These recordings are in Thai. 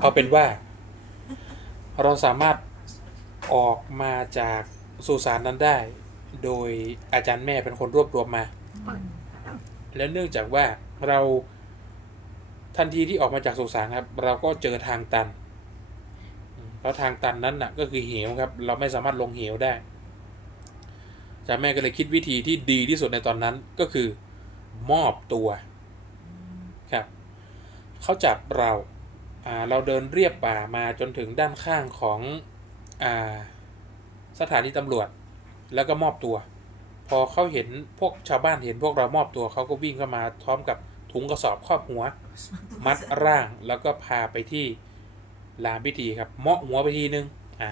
เอาเป็นว่า เราสามารถออกมาจากสุสานนั้นได้ โดยอาจารย์แม่เป็นคนรวบรวมมา และเนื่องจากว่าเราทันทีที่ออกมาจากสุสานครับ เราก็เจอทางตัน แล้วทางตันนั้นน่ะ ก็คือเหวครับ เราไม่สามารถลงเหวได้อาจารย์แม่ก็เลยคิดวิธีที่ดีที่สุดในตอนนั้นก็คือ มอบตัว ครับ เขาจับเรา เราเดินเรียบป่ามาจนถึงด้านข้างของอสถานีตำรวจ แล้วก็มอบตัว พอเขาเห็นพวกชาวบ้านเห็นพวกเรามอบตัวเขาก็วิ่งเข้ามาพร้อมกับถุงกระสอบครอบหัว มัดร่างแล้วก็พาไปที่ลานพิธีครับเมาะหัวไปทีนึงอ่า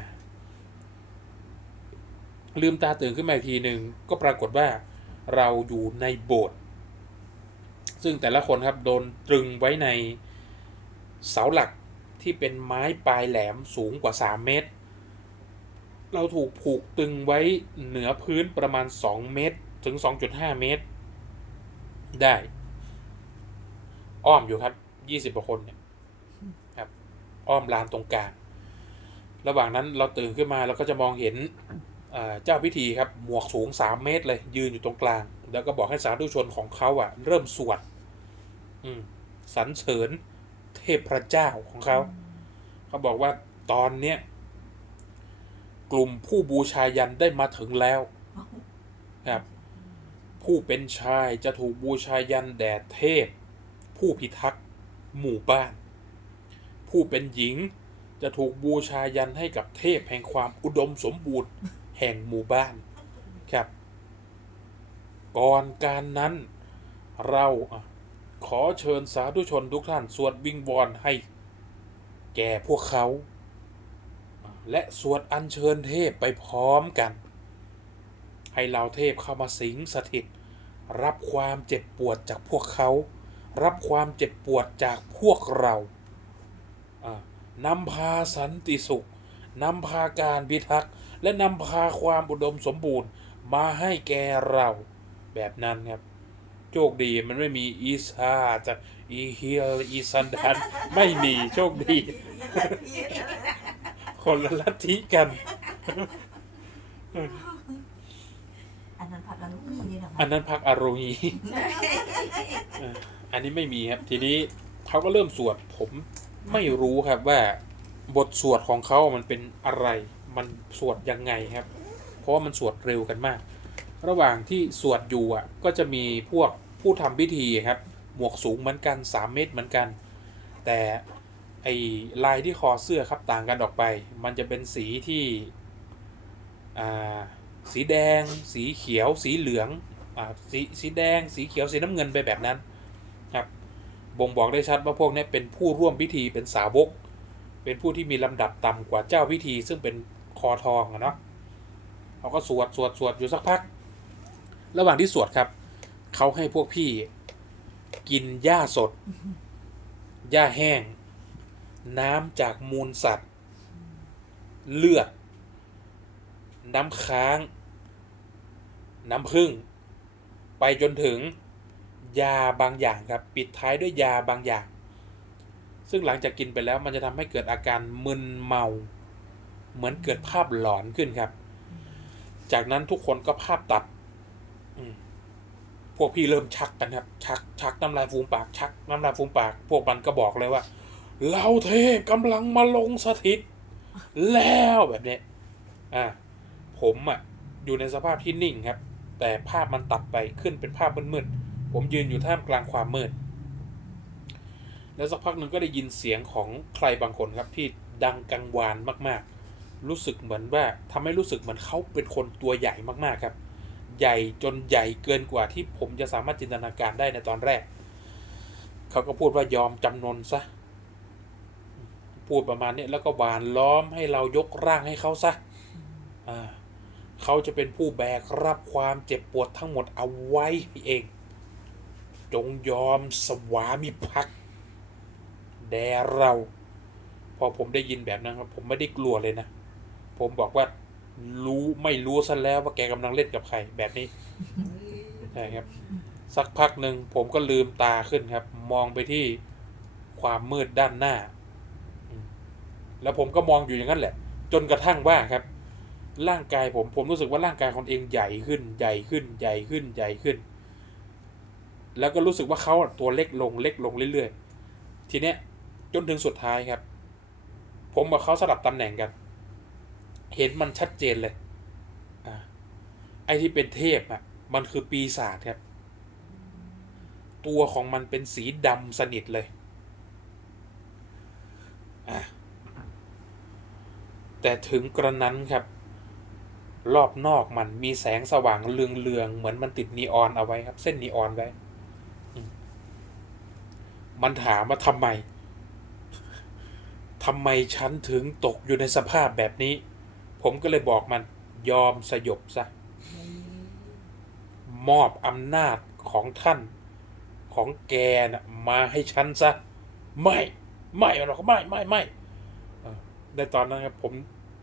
ลืมตาตื่นขึ้นมาอีกทีหนึ่งก็ปรากฏว่าเราอยู่ในโบสถ์ซึ่งแต่ละคนครับโดนตรึงไว้ใน เสาหลักที่เป็นไม้ปลายแหลมสูงกว่า 3 เมตร เราถูกผูกตึงไว้เหนือพื้นประมาณ 2 เมตรถึง 2.5 เมตร ได้ อ้อมอยู่ครับ 20กว่าคนเนี่ยครับ อ้อมลานตรงกลาง ระหว่างนั้นเราตื่นขึ้นมาเราก็จะมองเห็นเจ้าพิธีครับ หมวกสูง 3 เมตรเลย ยืนอยู่ตรงกลาง แล้วก็บอกให้สาธุชนของเขาอะ เริ่มสวด อืมสรรเสริญ เทพเจ้าของเขา เขาบอกว่าตอนเนี้ยกลุ่มผู้บูชายันได้มาถึงแล้วครับผู้เป็นชายจะถูกบูชายันแด่เทพ ผู้พิทักษ์หมู่บ้าน ผู้เป็นหญิงจะถูกบูชายันให้กับเทพแห่งความอุดมสมบูรณ์แห่งหมู่บ้านครับ ก่อนการนั้นเราอะ ขอเชิญสาธุชนทุกท่าน สวดวิงวอนให้ แก่พวกเขา และสวดอัญเชิญเทพไปพร้อมกัน ให้เหล่าเทพเข้ามาสิงสถิต รับความเจ็บปวดจากพวกเขา รับความเจ็บปวดจากพวกเรานำพาสันติสุขนำพาการพิทักษ์และนำพาความอุดมสมบูรณ์มาให้แก่เราแบบนั้นครับ โชคดีมันไม่มีอีซาจะอีเฮียอีซันดันไม่มีโชคดี คนละลัทธิกัน อันนั้นผัดละลูกคนนี้เหรออันนั้นพักอารมีเอออันนี้ไม่มีครับ ทีนี้เขาก็เริ่มสวดผมไม่รู้ครับว่าบทสวดของเขามันเป็นอะไร มันสวดยังไงครับ เพราะว่ามันสวดเร็วกันมาก ระหว่างที่สวดอยู่อะก็จะมีพวกผู้ทำพิธีครับ หมวกสูงเหมือนกัน 3 เมตรเหมือนกัน แต่ไอลายที่คอเสื้อครับต่างกันออกไป มันจะเป็นสีที่สีแดง สีเขียว สีเหลืองอสีสีแดง สีเขียว สีน้ำเงินไปแบบนั้นครับ บ่งบอกได้ชัดว่าพวกนี้เป็นผู้ร่วมพิธีเป็นสาวก เป็นผู้ที่มีลำดับต่ำกว่าเจ้าพิธี ซึ่งเป็นคอทองอะเนาะเขาก็สวดสวดสวดอยู่สักพัก ระหว่างที่สวดครับ เขาให้พวกพี่กินหญ้าสด หญ้าแห้ง น้ำจากมูลสัตว์ เลือด น้ำค้าง น้ำผึ้ง ไปจนถึงยาบางอย่างครับ ปิดท้ายด้วยยาบางอย่าง ซึ่งหลังจากกินไปแล้วมันจะทำให้เกิดอาการมึนเมา เหมือนเกิดภาพหลอนขึ้นครับ จากนั้นทุกคนก็ภาพตัด พวกพี่เริ่มชักกันครับ ชักชักน้ำลายฟูมปาก ชักน้ำลายฟูมปาก พวกมันก็บอกเลยว่าเราเทพกำลังมาลงสถิต แล้วแบบนี้อ่าผมอะอยู่ในสภาพที่นิ่งครับ แต่ภาพมันตัดไปขึ้นเป็นภาพมืดๆผมยืนอยู่ท่ามกลางความมืด แล้วสักพักหนึ่งก็ได้ยินเสียงของใครบางคนครับที่ดังกังวานมากๆ รู้สึกเหมือนว่าทำให้รู้สึกเหมือนเขาเป็นคนตัวใหญ่มากๆครับ ใหญ่จนใหญ่เกินกว่าที่ผมจะสามารถจินตนาการได้ในตอนแรก เขาก็พูดว่ายอมจำนนซะ พูดประมาณนี้แล้วก็หวานล้อมให้เรายกร่างให้เขาซะเขาจะเป็นผู้แบกรับความเจ็บปวดทั้งหมดเอาไว้เอง จงยอมสวามิภักดิ์แด่เรา พอผมได้ยินแบบนั้นครับผมไม่ได้กลัวเลยนะ ผมบอกว่า รู้ไม่รู้ซะแล้วว่าแกกำลังเล่นกับใครแบบนี้ใช่ครับ สักพักหนึ่งผมก็ลืมตาขึ้นครับ มองไปที่ความมืดด้านหน้า แล้วผมก็มองอยู่อย่างนั้นแหละ จนกระทั่งว่าครับ ร่างกายผมผมรู้สึกว่าร่างกายของตัวเองใหญ่ขึ้น ใหญ่ขึ้น ใหญ่ขึ้น ใหญ่ขึ้น แล้วก็รู้สึกว่าเขาอะตัวเล็กลงเล็กลงเรื่อยๆ ทีเนี้ยจนถึงสุดท้ายครับ ผมกับเขาสลับตำแหน่งกัน เห็นมันชัดเจนเลยอ่าไอ้ที่เป็นเทพอะ มันคือปีศาจครับ ตัวของมันเป็นสีดำสนิทเลยอะแต่ถึงกระนั้นครับ รอบนอกมันมีแสงสว่างเรืองๆเหมือนมันติดนีออนเอาไว้ครับ เส้นนีออนไว้ มันถามว่าทำไมทำไมฉันถึงตกอยู่ในสภาพแบบนี้ ผมก็เลยบอกมันยอมสยบซะ มอบอำนาจของท่าน ของแกนะมาให้ฉันซะ ไม่ ไม่หรอกไม่ไม่ไม่เออในตอนนั้นครับผม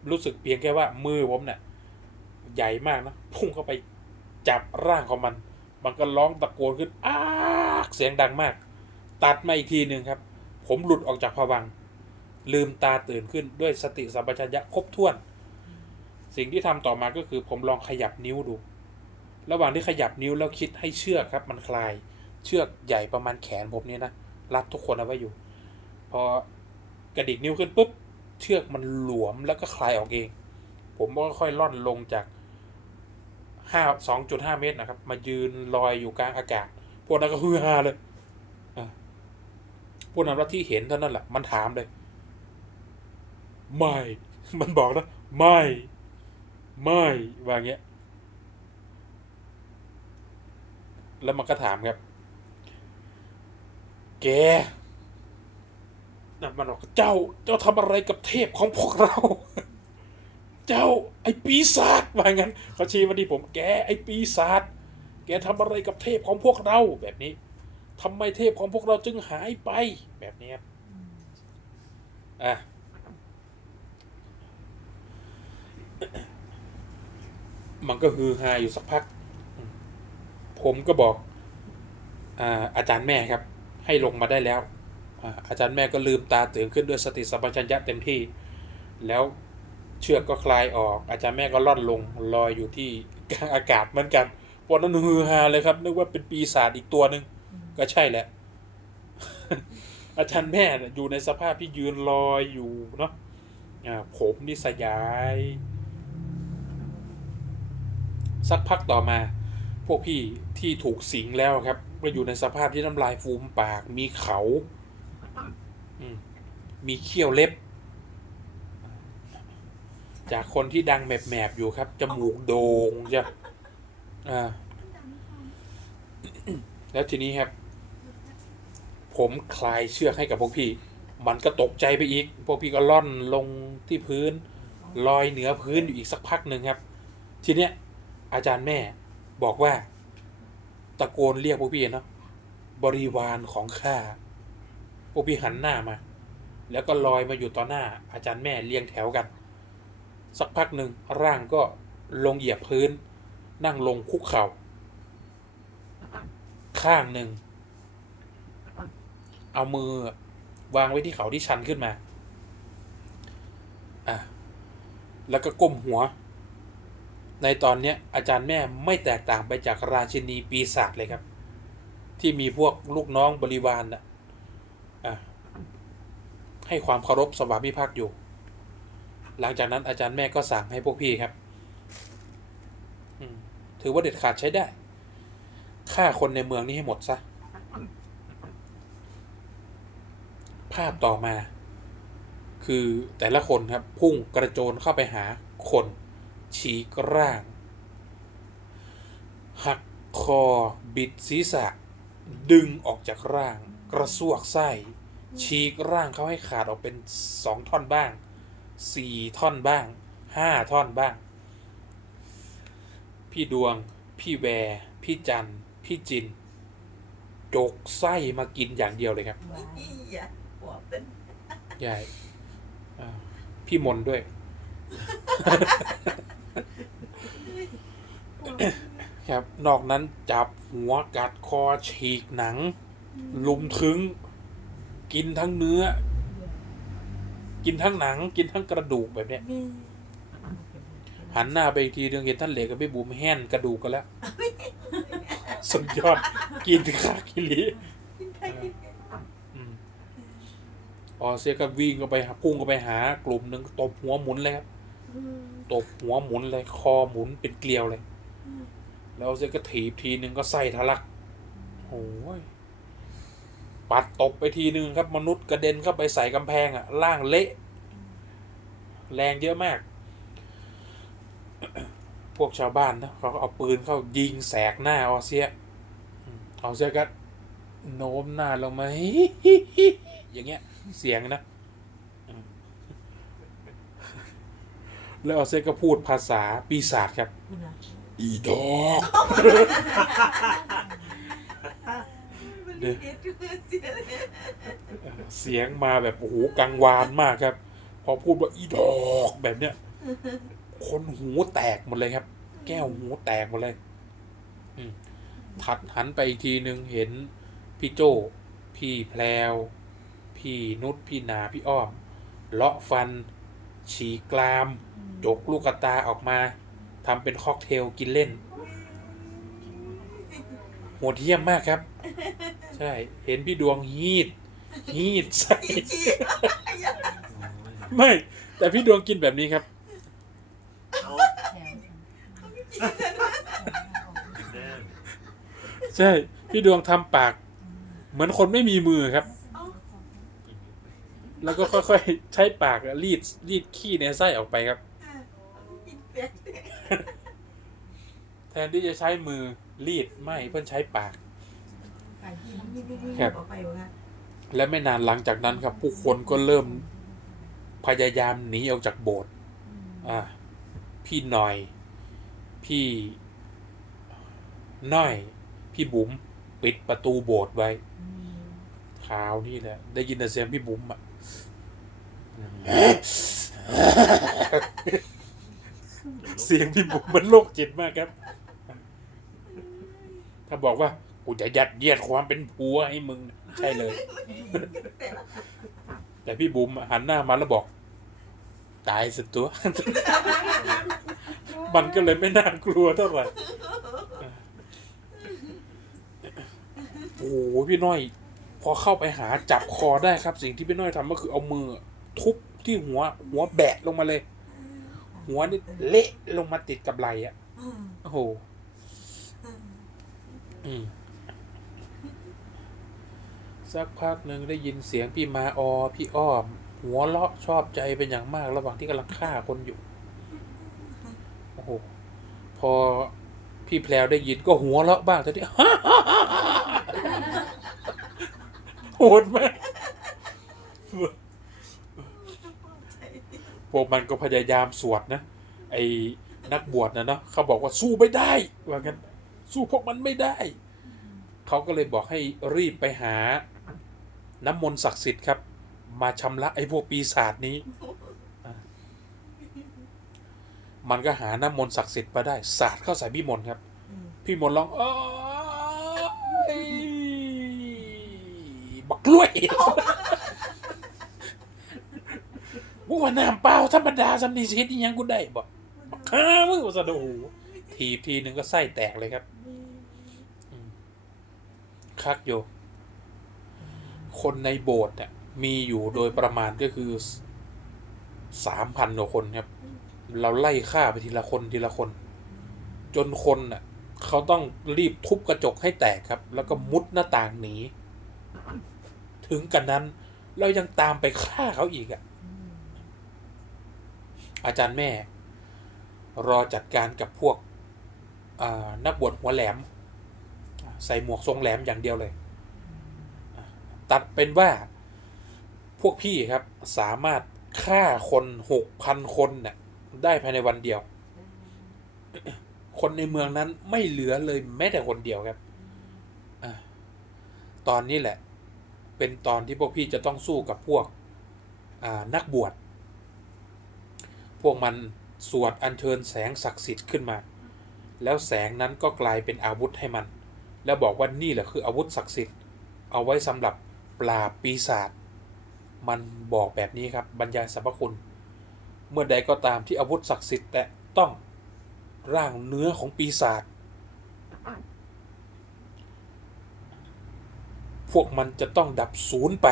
รู้สึกเพียงแค่ว่ามือผมเนี่ยใหญ่มากนะ พุ่งเข้าไปจับร่างของมัน มันก็ร้องตะโกนขึ้นอ้ากเสียงดังมาก ตัดมาอีกทีหนึ่งครับ ผมหลุดออกจากภวังค์ลืมตาตื่นขึ้นด้วยสติสัมปชัญญะครบถ้วน สิ่งที่ทำต่อมาก็คือผมลองขยับนิ้วดู ระหว่างที่ขยับนิ้วแล้วคิดให้เชือกครับ มันคลาย เชือกใหญ่ประมาณแขนผมเนี่ยนะรัดทุกคนเอาไว้อยู่ พอกระดิกนิ้วขึ้นปุ๊บเชือกมันหลวมแล้วก็คลายออกเอง ผมก็ค่อยล่อนลงจากห้าสองจุดห้าเมตรนะครับ มายืนลอยอยู่กลางอากาศ พวกนั้นก็ฮือฮาเลยพวกนั้นว่าที่เห็นเท่านั้นแหละมันถามเลย ไม่ มันบอกนะ ไม่ ไม่ว่าอย่างเงี้ย แล้วมันก็ถามครับ แกนะมันบอกเจ้า เจ้าทำอะไรกับเทพของพวกเรา เจ้า ไอ้ปีศาจว่างั้นเขาชี้มาที่ผม แก ไอ้ปีศาจ แกทำอะไรกับเทพของพวกเราแบบนี้ทำไมเทพของพวกเราจึงหายไปแบบนี้ครับอะ มันก็ฮือฮาอยู่สักพัก ผมก็บอกอาอาจารย์แม่ครับ ให้ลงมาได้แล้วอาอาจารย์แม่ก็ลืมตาตื่นขึ้นด้วยสติสัมปชัญญะเต็มที่ แล้วเชือกก็คลายออก อาจารย์แม่ก็ล่อนลงลอยอยู่ที่กลางอากาศเหมือนกันวกนั้นฮือฮาเลยครับนึกว่าเป็นปีศาจอีกตัวหนึ่งก็ใช่แหละ อาจารย์แม่อยู่ในสภาพที่ยืนลอยอยู่เนาะผมนี่สยาย สักพักต่อมา พวกพี่ที่ถูกสิงแล้วครับก็อยู่ในสภาพที่น้ำลายฟูมปาก มีเขามมีเขี้ยวเล็บ จากคนที่ดังแมบๆอยู่ครับ จมูกโด่งจะอ่าแล้วทีนี้ครับ ผมคลายเชือกให้กับพวกพี่ มันก็ตกใจไปอีก พวกพี่ก็ล่อนลงที่พื้น ลอยเหนือพื้นอยู่อีกสักพักหนึ่งครับ ทีเนี้ย อาจารย์แม่บอกว่า ตะโกนเรียกพวกพี่เนาะบริวารของข้าพวกพี่หันหน้ามา แล้วก็ลอยมาอยู่ต่อหน้า อาจารย์แม่เรียงแถวกัน สักพักหนึ่งร่างก็ลงเหยียบพื้น นั่งลงคุกเข่าข้างหนึ่ง เอามือวางไว้ที่เขาที่ชันขึ้นมาอะแล้วก็ก้มหัว ในตอนนี้อาจารย์แม่ไม่แตกต่างไปจากราชินีปีศาจเลยครับ ที่มีพวกลูกน้องบริวารน่ะอะให้ความเคารพสวามิภักดิ์อยู่ หลังจากนั้นอาจารย์แม่ก็สั่งให้พวกพี่ครับถือว่าเด็ดขาดใช้ได้ฆ่าคนในเมืองนี้ให้หมดซะ ภาพต่อมา คือแต่ละคนครับ พุ่งกระโจนเข้าไปหาคน ฉีกร่าง หักคอบิดศีรษะ ดึงออกจากร่าง กระซวกไส้ฉีกร่างเขาให้ขาดออกเป็นสองท่อนบ้างสี่ท่อนบ้างห้าท่อนบ้าง พี่ดวง พี่แวร์พี่จันทร์พี่จิน จกไส้มากินอย่างเดียวเลยครับว้ายอย่าหัวเป็นใหญ่อ่าพี่มนด้วย ครับ นอกนั้นจับหัวกัดคอฉีกหนัง ลุมถึง กินทั้งเนื้อ กินทั้งหนัง กินทั้งกระดูกแบบเนี้ยมีหันหน้าไปอีกทีเดืองเห็นท่านเหล็กกับพี่บุ๋มแห่นกระดูกกันแล้ว สุดยอด กินคากิลีอืมออเซียก็วิ่งก็ไปหาพุ่งก็ไปหากลุ่มหนึ่งตบหัวหมุนเลยครับตบหัวหมุนเลย คอหมุนเป็นเกลียวเลย แล้วเซียก็ถีบทีหนึ่งก็ใส่ทะลักโอ้ยปัดตบไปทีหนึ่งครับ มนุษย์กระเด็นเข้าไปใส่กำแพงอะล่างเละ แรงเยอะมาก พวกชาวบ้านนะเขาก็เอาปืนเข้ายิงแสกหน้าออเซียอืมออเซียก็โน้มหน้าลงมาอย่างเงี้ย เสียงนะอืมแล้วออเซียก็พูดภาษาปีศาจครับคุณนะ อีดอกเด็ดเสียเลยเสียงมาแบบโอ้โหกังวานมากครับ พอพูดว่าอีดอกแบบเนี้ยคนหูแตกหมดเลยครับ แก้วหูแตกหมดเลยอืมถัดหันไปอีกทีหนึ่งเห็นพี่โจพี่แพลว พี่นุชพี่นาพี่อ้อมเลาะฟัน ฉีกกรามจกลูกกระตาออกมา ทำเป็นค็อกเทลกินเล่นโหดเยี่ยมมากครับ ใช่ เห็นพี่ดวงฮีดฮีดใส่ไม่ แต่พี่ดวงกินแบบนี้ครับ ใช่ พี่ดวงทำปาก เหมือนคนไม่มีมือครับ แล้วก็ค่อยๆ ใช้ปากอะรีดรีดขี้ในไส้ออกไปครับ แทนที่จะใช้มือรีดไม่เพื่อนใช้ปากครับออกไปวะและไม่นานหลังจากนั้นครับ ผู้คนก็เริ่มพยายามหนีออกจากโบสถ์อ่าพี่หน่อย พี่น้อย พี่บุ๋มปิดประตูโบสถ์ไว้คราวนี้แหละ ได้ยินแต่เสียงพี่บุ๋มอะ เสียงพี่บุ๋มมันโรคจิตมากครับ ถ้าบอกว่ากูจะยัดเยียดความเป็นผัวให้มึง ใช่เลย แต่พี่บุ๋มหันหน้ามาแล้วบอก ตายสุดตัว มันก็เลยไม่น่ากลัวเท่าไหร่โอ้โหพี่น้อย พอเข้าไปหาจับคอได้ครับ สิ่งที่พี่น้อยทำก็คือเอามือ ทุบที่หัว หัวแบะลงมาเลย หัวนี่เละลงมาติดกับไหลอะโอ้โหอืมสักพักหนึ่งได้ยินเสียงพี่มาออพี่อ้อม หัวเราะชอบใจเป็นอย่างมาก ระหว่างที่กำลังฆ่าคนอยู่โอ้โหพอพี่แพลวได้ยินก็หัวเราะบ้างแต่ที่โหดมาก พวกมันก็พยายามสวดนะไอ้นักบวชนะเนาะเขาบอกว่าสู้ไม่ได้ว่างั้นสู้พวกมันไม่ได้ เขาก็เลยบอกให้รีบไปหา น้ำมนต์ศักดิ์สิทธิ์ครับ มาชำระไอ้พวกปีศาจนี้ มันก็หาน้ำมนต์ศักดิ์สิทธิ์มาได้สาดเข้าใส่พี่มนต์ครับ พี่มนต์ร้องเอ้ายบักกล้วย กูว่าน้ำเปล่าธรรมดาสำนีสิทธิ์ยังกูได้บอกข้ามึงว่าสะโดทีทีหนึ่งก็ไส้แตกเลยครับคักโยคนในโบสถ์เนี่ยมีอยู่โดยประมาณก็คือสามพันกว่าคนครับ เราไล่ฆ่าไปทีละคนทีละคน จนคนน่ะเขาต้องรีบทุบกระจกให้แตกครับ แล้วก็มุดหน้าต่างหนี ถึงกันนั้นเรายังตามไปฆ่าเขาอีกอะ อาจารย์แม่ รอจัดการกับพวกนักบวชหัวแหลม ใส่หมวกทรงแหลมอย่างเดียวเลย ตัดเป็นว่าพวกพี่ครับสามารถฆ่าคนหกพันคนเนี่ยได้ภายในวันเดียว คนในเมืองนั้นไม่เหลือเลยแม้แต่คนเดียวครับอตอนนี้แหละ เป็นตอนที่พวกพี่จะต้องสู้กับพวกนักบวช พวกมันสวดอัญเชิญแสงศักดิ์สิทธิ์ขึ้นมา แล้วแสงนั้นก็กลายเป็นอาวุธให้มัน แล้วบอกว่านี่แหละคืออาวุธศักดิ์สิทธิ์ เอาไว้สำหรับปราบปีศาจ มันบอกแบบนี้ครับบรรยายสรรพคุณ เมื่อใดก็ตามที่อาวุธศักดิ์สิทธิ์แต่ต้องร่างเนื้อของปีศาจ พวกมันจะต้องดับศูนย์ไป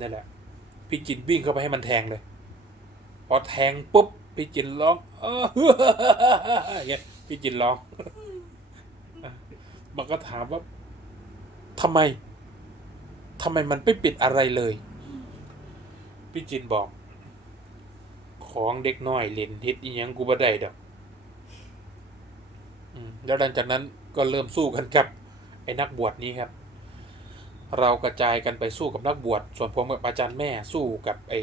นั่นแหละ พี่จินวิ่งเข้าไปให้มันแทงเลย พอแทงปุ๊บพี่จินร้องเอออย่างเงี้ยพี่จินร้อง มันก็ถามว่าทำไมทำไมมันไม่ปิดอะไรเลย พี่จินบอก ของเด็กน้อยเล่นเฮ็ดอีหยังกูบ่ได้ดอกแล้วหลังจากนั้นก็เริ่มสู้กันกับ ไอ้นักบวชนี้ครับ เรากระจายกันไปสู้กับนักบวช ส่วนผมกับอาจารย์แม่สู้กับไอ้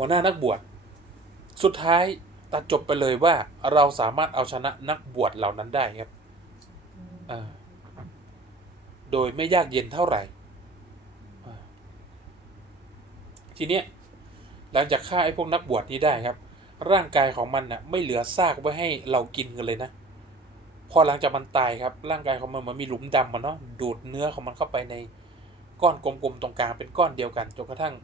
หัวหน้านักบวช สุดท้ายตัดจบไปเลยว่าเราสามารถเอาชนะนักบวชเหล่านั้นได้ครับอ่าโดยไม่ยากเย็นเท่าไหร่อ่าทีเนี้ยหลังจากฆ่าไอ้พวกนักบวชนี้ได้ครับ ร่างกายของมันน่ะไม่เหลือซากไว้ให้เรากินกันเลยนะ พอหลังจากมันตายครับ ร่างกายของมันมันมีหลุมดำมันเนาะดูดเนื้อของมันเข้าไปในก้อนกลมๆตรงกลางเป็นก้อนเดียวกันจนกระทั่ง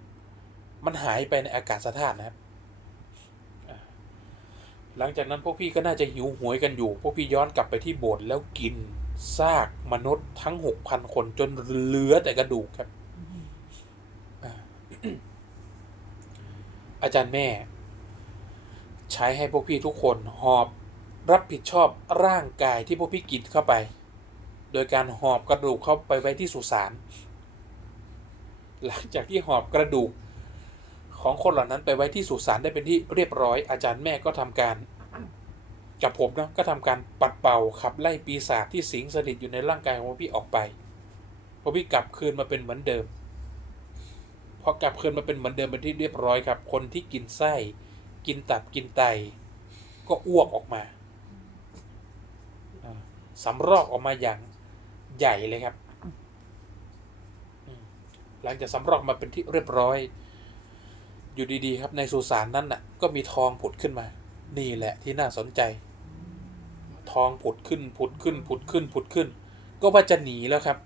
มันหายไปในอากาศธาตุนะครับ หลังจากนั้นพวกพี่ก็น่าจะหิวหวยกันอยู่ พวกพี่ย้อนกลับไปที่โบสถ์แล้วกินซากมนุษย์ทั้งหกพันคนจนเหลือแต่กระดูกครับ อาจารย์แม่ ใช้ให้พวกพี่ทุกคนหอบรับผิดชอบร่างกายที่พวกพี่กินเข้าไป โดยการหอบกระดูกเข้าไปไว้ที่สุสาน หลังจากที่หอบกระดูก ของคนเหล่านั้นไปไว้ที่สุสานได้เป็นที่เรียบร้อย อาจารย์แม่ก็ทำการ กับผมนะก็ทำการปัดเป่าขับไล่ปีศาจที่สิงสถิตอยู่ในร่างกายของพี่ออกไปพวกพี่กลับคืนมาเป็นเหมือนเดิมพอกลับคืนมาเป็นเหมือนเดิมเป็นที่เรียบร้อยครับ คนที่กินไส้ กินตับกินไต ก็อ้วกออกมาสำรอกออกมาอย่างใหญ่เลยครับ หลังจากสำรอกมาเป็นที่เรียบร้อย อยู่ดีๆ ครับในสุสานนั้นน่ะ ก็มีทองผุดขึ้นมา นี่แหละที่น่าสนใจ ทองผุดขึ้นผุดขึ้นผุดขึ้นผุดขึ้น ก็ว่าจะหนีแล้วครับ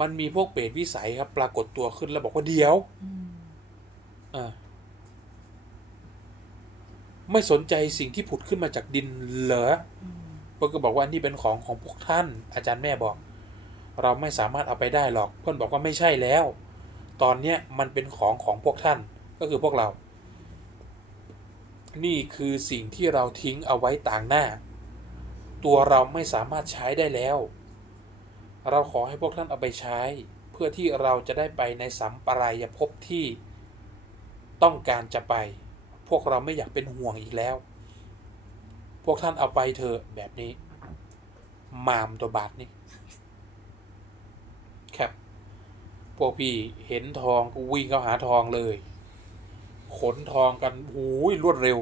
มันมีพวกเปรตวิสัยครับ ปรากฏตัวขึ้นแล้วบอกว่าเดี๋ยวอ่าไม่สนใจสิ่งที่ผุดขึ้นมาจากดินเหรอเพื่อนก็บอกว่านี่เป็นของของพวกท่าน อาจารย์แม่บอก เราไม่สามารถเอาไปได้หรอก เพื่อนบอกว่าไม่ใช่แล้ว ตอนเนี้ยมันเป็นของของพวกท่าน ก็คือพวกเรา นี่คือสิ่งที่เราทิ้งเอาไว้ต่างหน้า ตัวเราไม่สามารถใช้ได้แล้ว เราขอให้พวกท่านเอาไปใช้ เพื่อที่เราจะได้ไปในสัมปรายภพที่ต้องการจะไป พวกเราไม่อยากเป็นห่วงอีกแล้ว พวกท่านเอาไปเถอะแบบนี้ มามตัวบาทนี่ครับพวกพี่เห็นทองก็วิ่งเข้าหาทองเลย ขนทองกันหูยรวดเร็ว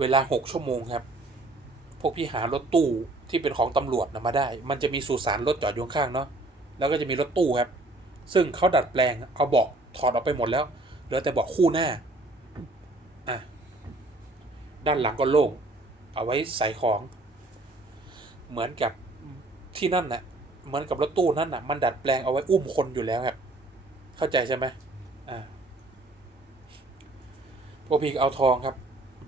เวลาหกชั่วโมงครับ พวกพี่หารถตู้ที่เป็นของตำรวจนะมาได้ มันจะมีสุสานรถจอดอยู่ข้างเนาะ แล้วก็จะมีรถตู้ครับ ซึ่งเขาดัดแปลง เอาเบาะถอดออกไปหมดแล้ว เหลือแต่เบาะคู่หน้า อะ ด้านหลังก็โล่ง เอาไว้ใส่ของ เหมือนกับที่นั่นน่ะ เหมือนกับรถตู้นั่นน่ะ มันดัดแปลงเอาไว้อุ้มคนอยู่แล้วครับ เข้าใจใช่ไหมอ่า พวกพี่ก็เอาทองครับ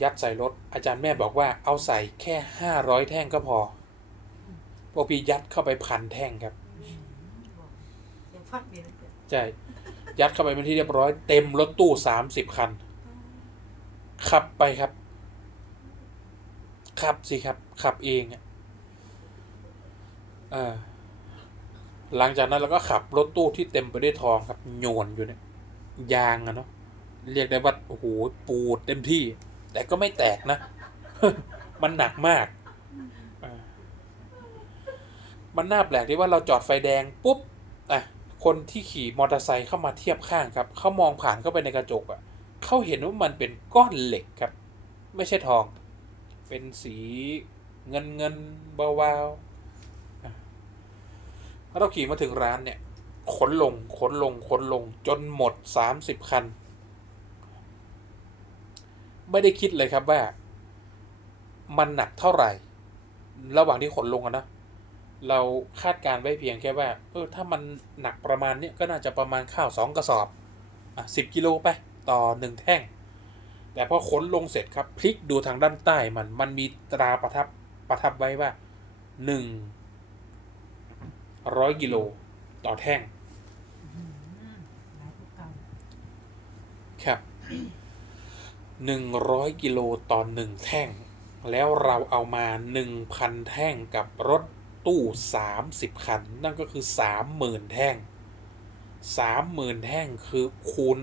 ยัดใส่รถ อาจารย์แม่บอกว่าเอาใส่แค่ห้าร้อยแท่งก็พอพวกพี่ยัดเข้าไปพันแท่งครับเดี๋ยวฟัดเดี๋ยวใช่ยัดเข้าไปเป็นที่เรียบร้อยเต็มรถตู้สามสิบคัน ขับไปครับ ขับสิครับ ขับเองอะอ่าหลังจากนั้นเราก็ขับรถตู้ที่เต็มไปด้วยทองครับโยนอยู่เนี่ยยางอะเนาะ เรียกได้ว่าโอ้โหปูดเต็มที่ แต่ก็ไม่แตกนะ มันหนักมาก มันน่าแปลกที่ว่าเราจอดไฟแดงปุ๊บอะคนที่ขี่มอเตอร์ไซค์เข้ามาเทียบข้างครับ เขามองผ่านเข้าไปในกระจกอะ่ะเขาเห็นว่ามันเป็นก้อนเหล็กครับ ไม่ใช่ทอง เป็นสีเงินเงินเบาๆอะเราขี่มาถึงร้านเนี่ย ขนลง ขนลง ขนลง จนหมดสามสิบคัน ไม่ได้คิดเลยครับว่า มันหนักเท่าไหร่ ระหว่างที่ขนลงอะนะ เราคาดการณ์ไว้เพียงแค่ว่า เออ ถ้ามันหนักประมาณเนี้ยก็น่าจะประมาณข้าวสองกระสอบ อะสิบกิโลไป ต่อหนึ่งแท่ง แต่พอขนลงเสร็จครับ พลิกดูทางด้านใต้มัน มันมีตราประทับประทับไว้ว่าหนึ่งร้อยกิโลต่อแท่งอืมหลายผู้เก่าครับ หนึ่งร้อยกิโลต่อหนึ่งแท่ง แล้วเราเอามาหนึ่งพันแท่งกับรถตู้สามสิบคัน นั่นก็คือสามหมื่นแท่งสามหมื่นแท่งคือคูณ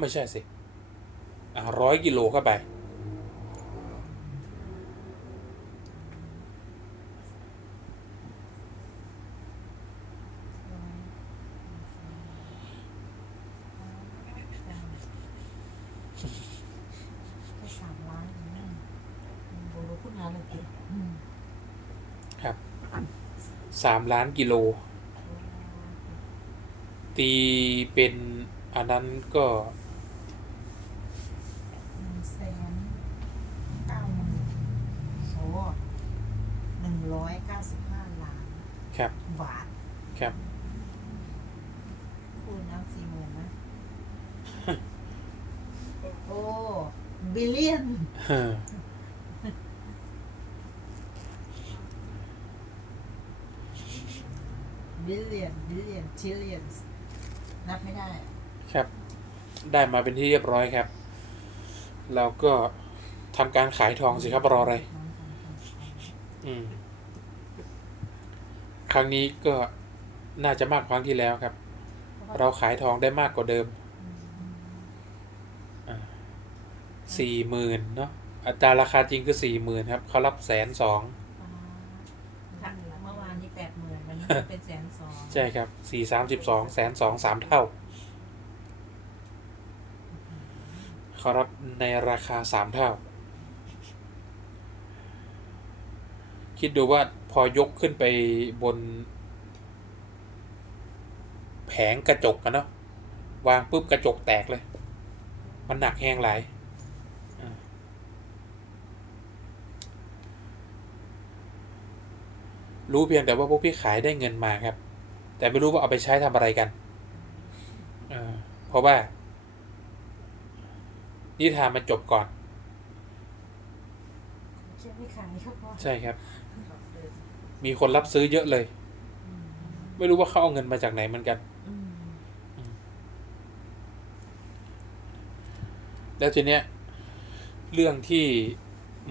ไม่ใช่สิร้อยกิโลเข้าไป แค่สามล้านเองโบโลพูดงานเลยกิอืม ครับ สามล้านกิโล ตีเป็น อันนั้นก็หนึ่งแสนเก้าหมื่นโอ้หนึ่งร้อยเก้าสิบห้าล้านครับบาทครับ คูณเอาสี่หมื่นนะ โอ้ บิลเลียน บิลเลียนบิลเลียนทิลเลียนนับไม่ได้ ครับ ได้มาเป็นที่เรียบร้อยครับเราก็ทำการขายทองสิครับรออะไร อืม ครั้งนี้ก็น่าจะมากกว่าครั้งที่แล้วครับ เราขายทองได้มากกว่าเดิมสี่หมื่นเนาะอัตราราคาจริงคือสี่หมื่นครับ เขารับแสนสอง ค่ะเมื่อวานนี้แปดหมื่นวันนี้เป็นแสนสอง ใช่ครับสี่สามสิบสองแสนสองสามเท่าเขารับในราคาสามเท่า คิดดูว่าพอยกขึ้นไปบน แผงกระจกกันเนาะวางปุ๊บกระจกแตกเลย มันหนักแห้งหลายรู้เพียงแต่ว่าพวกพี่ขายได้เงินมาครับ แต่ไม่รู้ว่าเอาไปใช้ทำอะไรกันเออเพราะว่า นิทานมันจบก่อนเชื่อไม่ขายเขาพอใช่ครับ มีคนรับซื้อเยอะเลยอืมไม่รู้ว่าเขาเอาเงินมาจากไหนเหมือนกันอืมแล้วทีเนี้ย เรื่องที่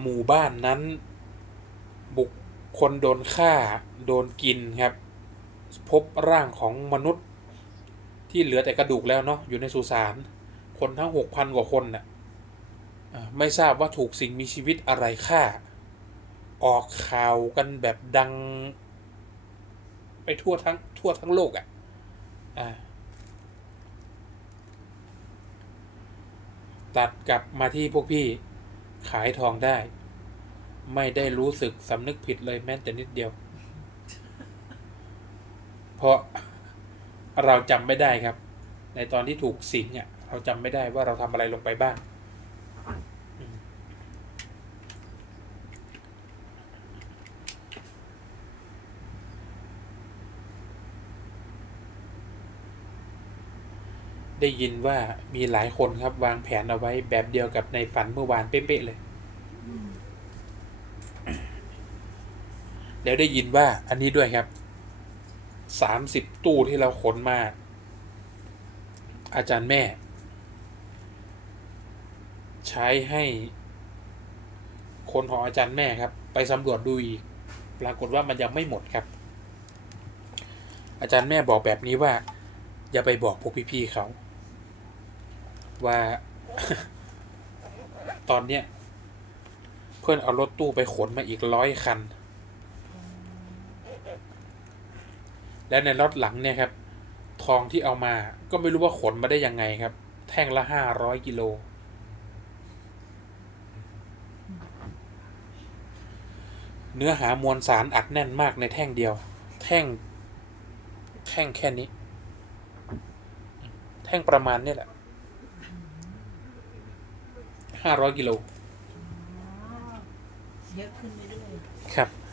หมู่บ้านนั้น บุคคลโดนฆ่า โดนกินครับ พบร่างของมนุษย์ที่เหลือแต่กระดูกแล้วเนาะอยู่ในสุสานคนทั้งหกพันกว่าคนน่ะอ่าไม่ทราบว่าถูกสิ่งมีชีวิตอะไรฆ่า ออกข่าวกันแบบดัง ไปทั่วทั้งทั่วทั้งโลกอะ่ะอ่าตัดกลับมาที่พวกพี่ขายทองได้ ไม่ได้รู้สึกสำนึกผิดเลยแม้แต่นิดเดียว เพราะเราจำไม่ได้ครับ ในตอนที่ถูกสิงอะเราจำไม่ได้ว่าเราทำอะไรลงไปบ้างอืมได้ยินว่ามีหลายคนครับวางแผนเอาไว้แบบเดียวกับในฝันเมื่อวานเป๊ะๆเลยอืมแล้วได้ยินว่าอันนี้ด้วยครับ สามสิบตู้ที่เราขนมา อาจารย์แม่ ใช้ให้คนของอาจารย์แม่ครับ ไปสำรวจดูอีก ปรากฏว่ามันยังไม่หมดครับ อาจารย์แม่บอกแบบนี้ว่า อย่าไปบอกพวกพี่ๆเขา ว่าตอนเนี้ย เพื่อนเอารถตู้ไปขนมาอีกร้อยคัน และในรถหลังเนี่ยครับ ทองที่เอามาก็ไม่รู้ว่าขนมาได้ยังไงครับ แท่งละห้าร้อยกิโล เนื้อหามวลสารอัดแน่นมากในแท่งเดียว แท่ง แท่งแค่นี้ แท่งประมาณนี้แหละห้าร้อยกิโลเยอะขึ้นเย ครับ ๆ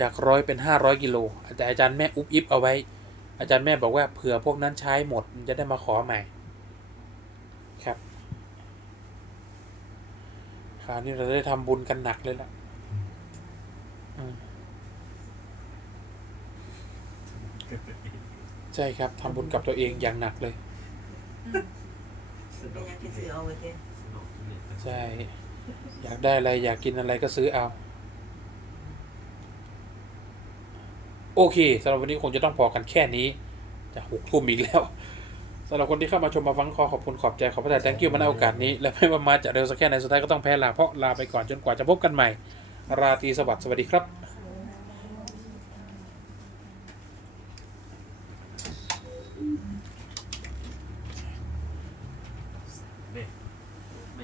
จากร้อยเป็นห้าร้อยกิโลแต่อาจารย์แม่อุบอิบเอาไว้ อาจารย์แม่บอกว่าเผื่อพวกนั้นใช้หมดมันจะได้มาขอใหม่ ครับคราวนี้เราได้ทำบุญกันหนักเลยล่ะอืมใช่ครับทำบุญกับตัวเองอย่างหนักเลยเป็นยังที่ซื้อเอาไว้เจ้ใช่ อยากได้อะไรอยากกินอะไรก็ซื้อเอา โอเคสำหรับวันนี้คงจะต้องพอกันแค่นี้ จะหกทุ่มอีกแล้วสำหรับคนที่เข้ามาชมมาฟังคอขอบคุณขอบใจขอบพระแต่ thank you มาในโอกาสนี้ และไม่ว่ามาจะเร็วสักแค่ไหนสุดท้ายก็ต้องแพ้ลาเพราะลาไปก่อนจนกว่าจะพบกันใหม่ ราตรีสวัสดิ์สวัสดีครับ